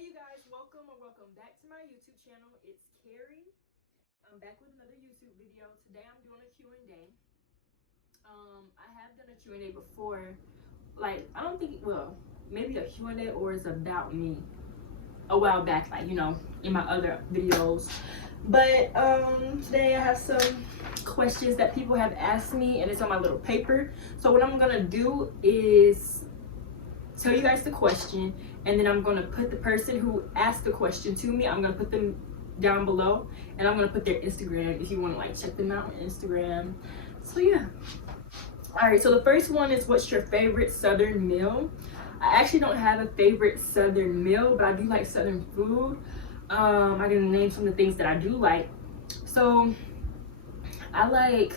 Hey you guys, welcome back to my YouTube channel. It's Carrie. I'm back with another YouTube video. Today I'm doing a Q&A. I have done a Q&A before. Like, I don't think, well, maybe a Q&A or it's about me a while back, like, you know, in my other videos. But today I have some questions that people have asked me and it's on my little paper. So what I'm gonna do is tell you guys the question, and then I'm gonna put the person who asked the question to me, I'm gonna put them down below, and I'm gonna put their Instagram if you want to like check them out on Instagram. So yeah. All right, so the first one is, what's your favorite Southern meal? I actually don't have a favorite Southern meal, but I do like Southern food. I can name some of the things that I do like. So I like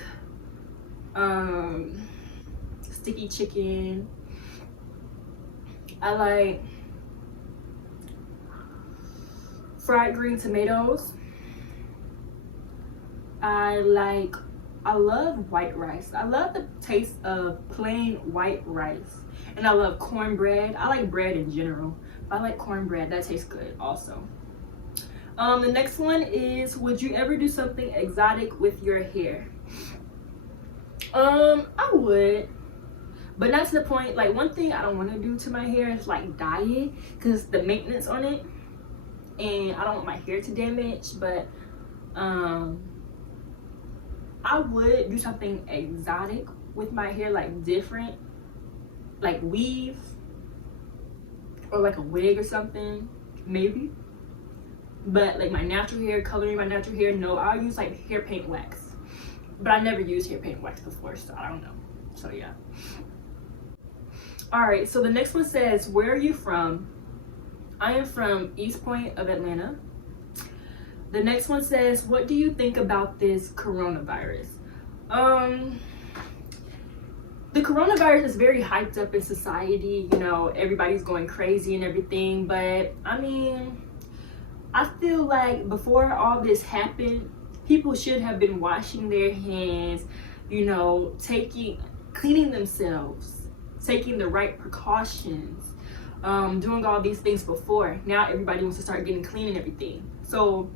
sticky chicken. I like fried green tomatoes. I love white rice. I love the taste of plain white rice. And I love cornbread. I like bread in general. But I like cornbread. That tastes good also. The next one is, would you ever do something exotic with your hair? I would. But not to the point, like, one thing I don't want to do to my hair is like dye it, because the maintenance on it, and I don't want my hair to damage. But I would do something exotic with my hair, like different, like weave or like a wig or something, maybe. But like my natural hair, coloring my natural hair, no. I'll use like hair paint wax, but I never used hair paint wax before, so I don't know. So yeah. All right, so the next one says, where are you from? I am from East Point of Atlanta. The next one says, what do you think about this coronavirus? The coronavirus is very hyped up in society. You know, everybody's going crazy and everything. But I mean, I feel like before all this happened, people should have been washing their hands, you know, cleaning themselves, taking the right precautions, doing all these things before. Now everybody wants to start getting clean and everything. So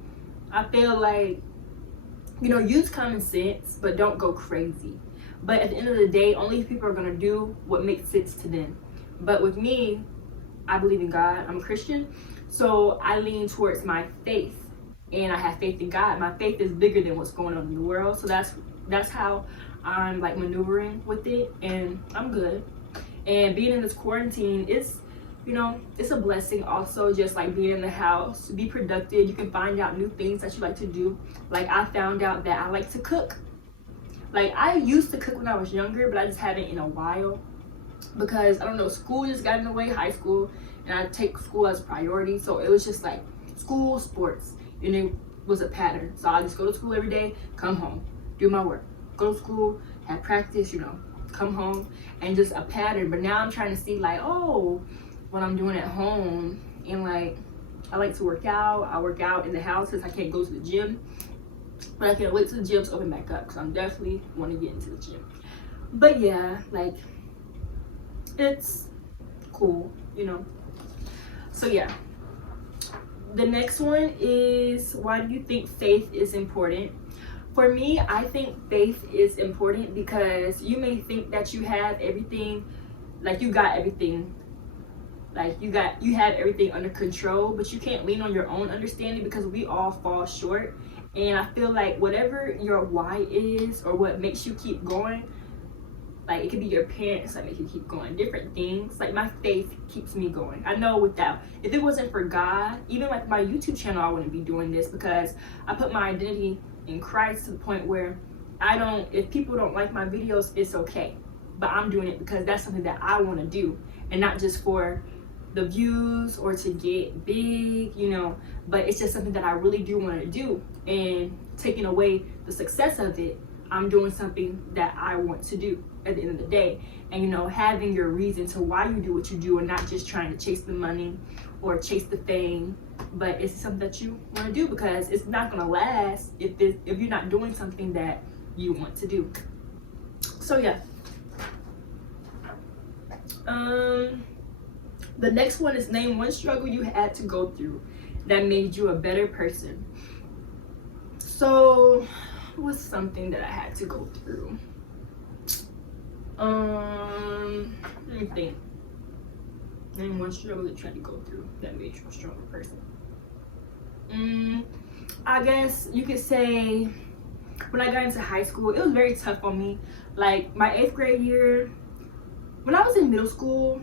I feel like, you know, use common sense, but don't go crazy. But at the end of the day, only people are gonna do what makes sense to them. But with me, I believe in God. I'm a Christian, so I lean towards my faith, and I have faith in God. My faith is bigger than what's going on in the world. So that's how I'm like maneuvering with it, and I'm good. And being in this quarantine, it's, you know, it's a blessing also, just like being in the house. Be productive. You can find out new things that you like to do. Like, I found out that I like to cook. Like, I used to cook when I was younger, but I just haven't in a while, because I don't know, school just got in the way, high school, and I take school as a priority. So it was just like school, sports, and it was a pattern. So I just go to school every day, come home, do my work, go to school, have practice, you know, come home, and just a pattern. But now I'm trying to see like, oh, what I'm doing at home. And like, I like to work out. I work out in the house since I can't go to the gym, but I can't wait till the gyms open back up, because I'm definitely want to get into the gym. But yeah, like, it's cool, you know. So yeah, the next one is, why do you think faith is important? For me, I think faith is important because you may think that you have everything, like you got everything, like you have everything under control, but you can't lean on your own understanding, because we all fall short. And I feel like whatever your why is, or what makes you keep going, like it could be your parents that make you keep going, different things. Like my faith keeps me going. I know if it wasn't for God, even like my YouTube channel, I wouldn't be doing this, because I put my identity in Christ to the point where if people don't like my videos, it's okay. But I'm doing it because that's something that I want to do, and not just for the views or to get big, you know, but it's just something that I really do want to do. And taking away the success of it, I'm doing something that I want to do at the end of the day. And, you know, having your reason to why you do what you do, and not just trying to chase the money or chase the fame, but it's something that you want to do, because it's not going to last if you're not doing something that you want to do. So yeah. The next one is name one struggle you had to go through that made you a better person. So, what's something that I had to go through? Let me think. Name one struggle that you had to go through that made you a stronger person. I guess you could say when I got into high school, it was very tough on me. Like my 8th grade year, when I was in middle school,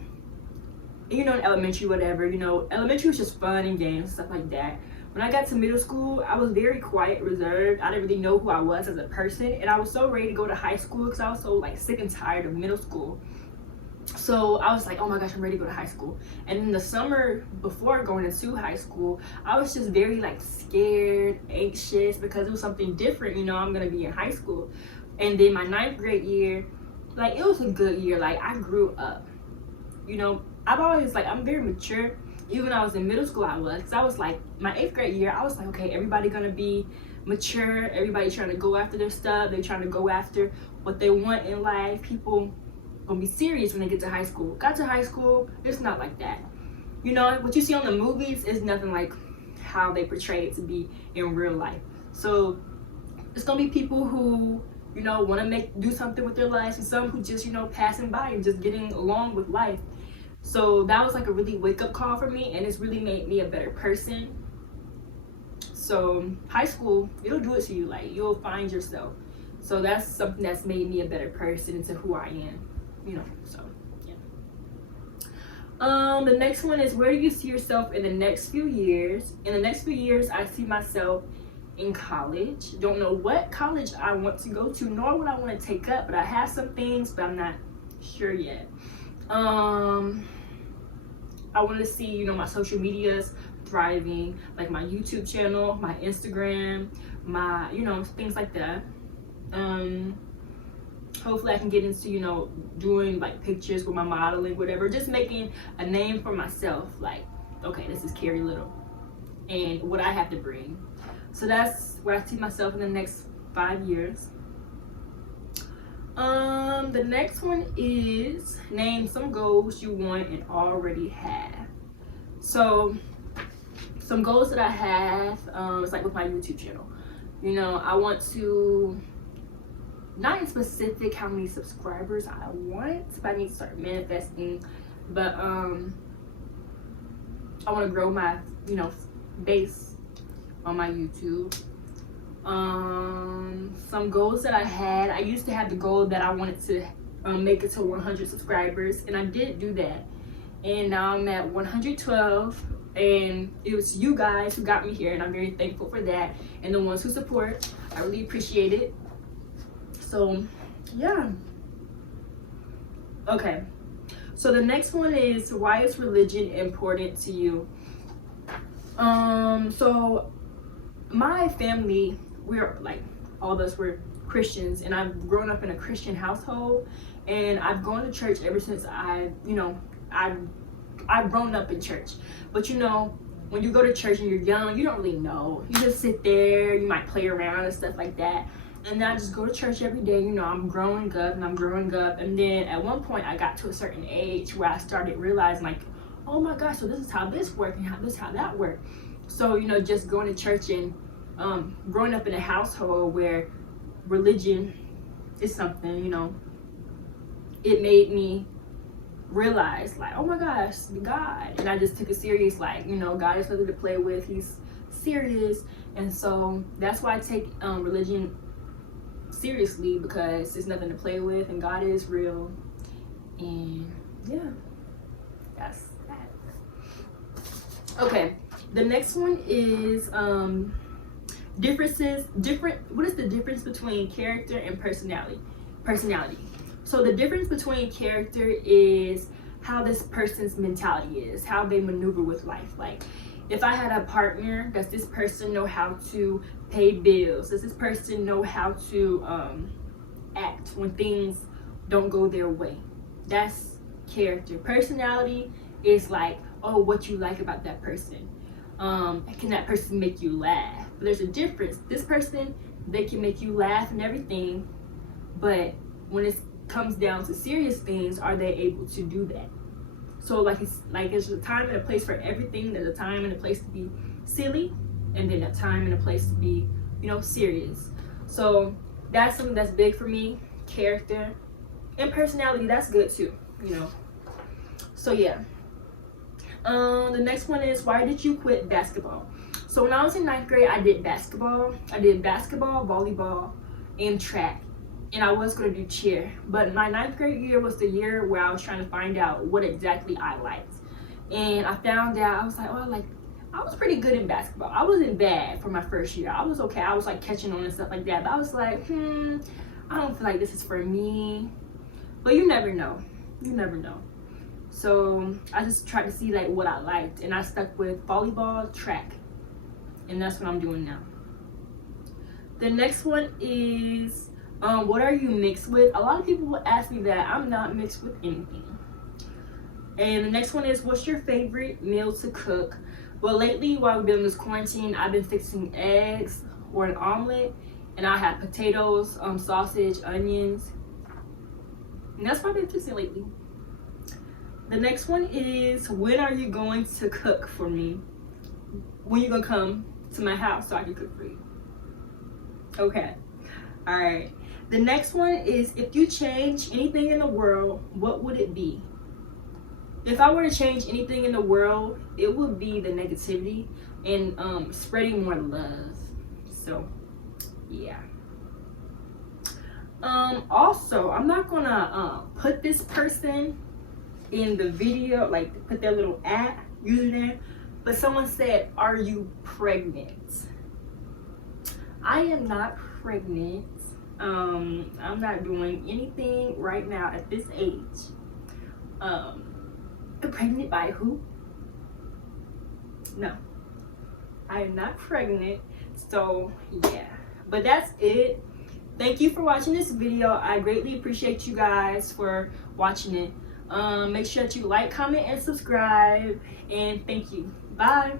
you know, in elementary, whatever, you know, elementary was just fun and games, stuff like that. When I got to middle school, I was very quiet, reserved. I didn't really know who I was as a person, and I was so ready to go to high school because I was so like sick and tired of middle school. So I was like, oh my gosh, I'm ready to go to high school. And in the summer before going into high school, I was just very like scared, anxious, because it was something different, you know, I'm gonna be in high school. And then my 9th grade year, like it was a good year. Like I grew up, you know, I've always like, I'm very mature. Even when I was in middle school, I was, because I was like, my 8th grade year, I was like, okay, everybody gonna be mature, everybody trying to go after their stuff, they trying to go after what they want in life. People gonna be serious when they get to high school. Got to high school, it's not like that. You know, what you see on the movies is nothing like how they portray it to be in real life. So it's gonna be people who, you know, want to do something with their lives, and some who just, you know, passing by and just getting along with life. So that was like a really wake-up call for me, and it's really made me a better person. So high school, it'll do it to you. Like you'll find yourself. So that's something that's made me a better person into who I am, you know. So yeah. The next one is, where do you see yourself in the next few years? In the next few years, I see myself in college. Don't know what college I want to go to, nor what I want to take up, but I have some things, but I'm not sure yet. I want to see, you know, my social medias thriving, like my YouTube channel, my Instagram, my, you know, things like that. Hopefully I can get into, you know, doing like pictures with my modeling, whatever, just making a name for myself. Like, okay, this is Carrie Little and what I have to bring. So that's where I see myself in the next 5 years. The next one is, name some goals you want and already have. So some goals that I have, it's like with my YouTube channel. You know, I want to, not in specific how many subscribers I want, but I need to start manifesting. But I want to grow my, you know, base on my YouTube. Some goals that I had, I used to have the goal that I wanted to make it to 100 subscribers, and I did do that, and now I'm at 112, and it was you guys who got me here, and I'm very thankful for that, and the ones who support, I really appreciate it. So yeah. Okay, so the next one is, why is religion important to you? So my family, we're like, all of us were Christians, and I've grown up in a Christian household, and I've gone to church ever since I've grown up in church. But you know, when you go to church and you're young, you don't really know. You just sit there, you might play around and stuff like that. And I just go to church every day. You know, I'm growing up. And then at one point I got to a certain age where I started realizing, like, oh my gosh, so this is how this works and how that works. So, you know, just going to church and growing up in a household where religion is something, you know, it made me realize, like, oh my gosh, God. And I just took it serious, like, you know, God is nothing to play with. He's serious. And so that's why I take religion seriously, because it's nothing to play with, and God is real. And yeah, that's that. Okay, the next one is what is the difference between character and personality? So the difference between character is how this person's mentality is, how they maneuver with life. Like, if I had a partner, does this person know how to pay bills? Does this person know how to act when things don't go their way? That's character. Personality is like, oh, what you like about that person. Can that person make you laugh? But there's a difference. This person, they can make you laugh and everything, but when it comes down to serious things, are they able to do that? So like it's like there's a time and a place for everything. There's a time and a place to be silly, and then a time and a place to be, you know, serious. So that's something that's big for me. Character and personality, that's good too, you know. So yeah. The next one is, why did you quit basketball? So when I was in 9th grade, I did basketball. I did basketball, volleyball, and track. And I was going to do cheer. But my 9th grade year was the year where I was trying to find out what exactly I liked. And I found out, I was like, oh, I was pretty good in basketball. I wasn't bad for my first year. I was okay. I was like catching on and stuff like that. But I was like, I don't feel like this is for me. But you never know. You never know. So I just tried to see like what I liked, and I stuck with volleyball, track, and that's what I'm doing now. The next one is, what are you mixed with? A lot of people will ask me that. I'm not mixed with anything. And the next one is, what's your favorite meal to cook? Well, lately while we've been in this quarantine, I've been fixing eggs or an omelet, and I have potatoes, sausage, onions, and that's what I've been fixing lately. The next one is, when are you going to cook for me? When you gonna come to my house so I can cook for you? Okay. All right. The next one is, if you change anything in the world, what would it be? If I were to change anything in the world, it would be the negativity and spreading more love. So, yeah. Also, I'm not gonna put this person in the video, like put their little username, but someone said, are you pregnant? I am not pregnant. I'm not doing anything right now at this age. Pregnant by who? No, I am not pregnant. So yeah, but that's it. Thank you for watching this video. I greatly appreciate you guys for watching it. Make sure that you like, comment, and subscribe, and thank you. Bye.